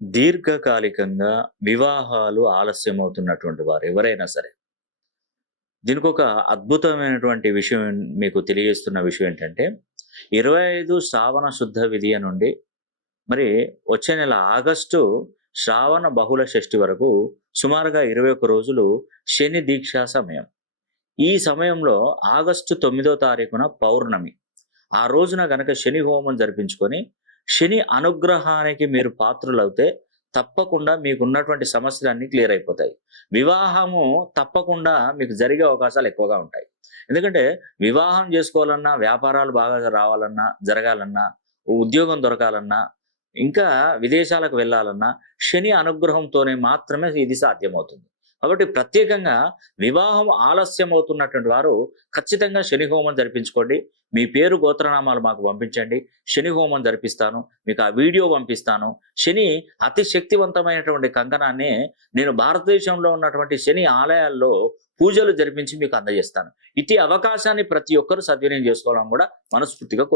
దీర్ఘకాలికంగా వివాహాలు ఆలస్యమవుతున్నటువంటి వారు ఎవరైనా సరే, దీనికొక అద్భుతమైనటువంటి విషయం మీకు తెలియజేస్తున్న విషయం ఏంటంటే, 25 శ్రావణ శుద్ధ విదియ నుండి మరి వచ్చే నెల ఆగస్టు శ్రావణ బహుళ షష్ఠి వరకు సుమారుగా 21 రోజులు శని దీక్షా సమయం. ఈ సమయంలో ఆగస్టు 9వ తారీఖున పౌర్ణమి. ఆ రోజున గనక శని హోమం జరిపించుకొని, శని అనుగ్రహానికి మీరు పాత్రులవుతే తప్పకుండా మీకున్నటువంటి సమస్యలన్నీ క్లియర్ అయిపోతాయి. వివాహము తప్పకుండా మీకు జరిగే అవకాశాలు ఎక్కువగా ఉంటాయి. ఎందుకంటే వివాహం చేసుకోవాలన్నా, వ్యాపారాలు బాగా రావాలన్నా, జరగాలన్నా, ఉద్యోగం దొరకాలన్నా, ఇంకా విదేశాలకు వెళ్ళాలన్నా శని అనుగ్రహంతోనే మాత్రమే ఇది సాధ్యమవుతుంది. కాబట్టి ప్రత్యేకంగా వివాహం ఆలస్యం అవుతున్నటువంటి వారు ఖచ్చితంగా శని హోమం జరిపించుకోండి. మీ పేరు, గోత్రనామాలు మాకు పంపించండి. శని హోమం జరిపిస్తాను. మీకు ఆ వీడియో పంపిస్తాను. శని అతి శక్తివంతమైనటువంటి కంకణాన్ని నేను భారతదేశంలో ఉన్నటువంటి శని ఆలయాల్లో పూజలు జరిపించి మీకు అందజేస్తాను. ఇట్టి అవకాశాన్ని ప్రతి ఒక్కరూ సద్వినియోగం చేసుకోవాలని కూడా మనస్ఫూర్తిగా